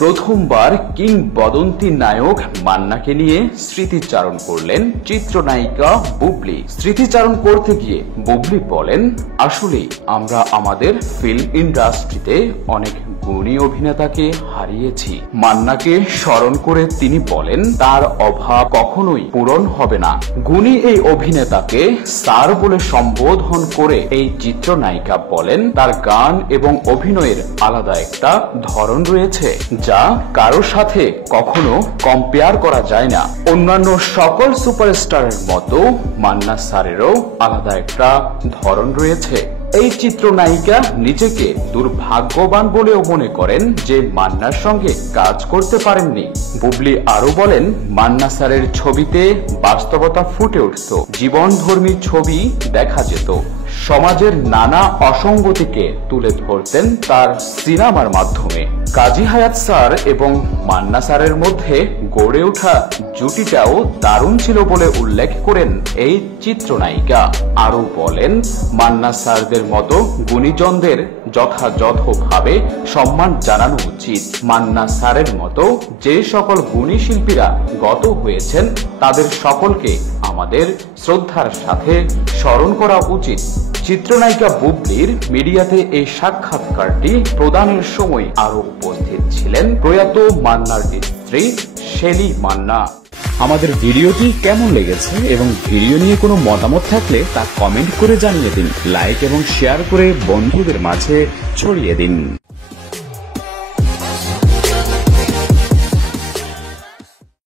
প্রথমবার কিংবদন্তি নায়ক মান্নাকে নিয়ে স্মৃতিচারণ করলেন চিত্রনায়িকা বুবলি। স্মৃতিচারণ করতে গিয়ে বুবলি বলেন, আসলে আমরা আমাদের ফিল্ম ইন্ডাস্ট্রিতে অনেক গুণী অভিনেতাকে হারিয়েছি। মান্নাকে স্মরণ করে তিনি বলেন, তার অভাব কখনোই পূরণ হবে না। গুণী এই অভিনেতাকে স্যার বলে সম্বোধন করে এই চিত্রনায়িকা বলেন, তার গান এবং অভিনয়ের আলাদা একটা ধরন রয়েছে যা কারোর সাথে কখনো কম্পেয়ার করা যায় না। অন্যান্য সকল সুপারস্টারের মতো মান্না স্যারেরও আলাদা একটা ধরন রয়েছে। এই চিত্রনায়িকা নিজেকে দুর্ভাগ্যবান বলেও মনে করেন যে মান্নার সঙ্গে কাজ করতে পারেননি। বুবলি আরো বলেন, মান্না স্যারের ছবিতে বাস্তবতা ফুটে উঠত, জীবনধর্মী ছবি দেখা যেত, সমাজের নানা অসঙ্গতিকে তুলে ধরতেন তার সিনেমার মাধ্যমে। কাজী হায়াৎ স্যার এবং মান্না স্যারের মধ্যে গড়ে ওঠা জুটিটাও দারুণ ছিল বলে উল্লেখ করেন এই চিত্রনায়িকা। আরো বলেন, মান্না স্যারদের মতো গুণীজনদের যথাযথভাবে সম্মান জানানো উচিত। মান্না স্যারের মতো যে সকল গুণী শিল্পীরা গত হয়েছেন তাদের সকলকে আমাদের শ্রদ্ধার সাথে স্মরণ করা উচিত। চিত্রনায়িকা বুবলির মিডিয়াতে এই সাক্ষাৎকারটি প্রদানের সময় আরো উপস্থিত ছিলেন প্রয়াত মান্নার স্ত্রী শেলি মান্না। আমাদের ভিডিওটি কেমন লেগেছে এবং ভিডিও নিয়ে কোনো মতামত থাকলে তা কমেন্ট করে জানিয়ে দিন। লাইক এবং শেয়ার করে বন্ধুদের মাঝে ছড়িয়ে দিন।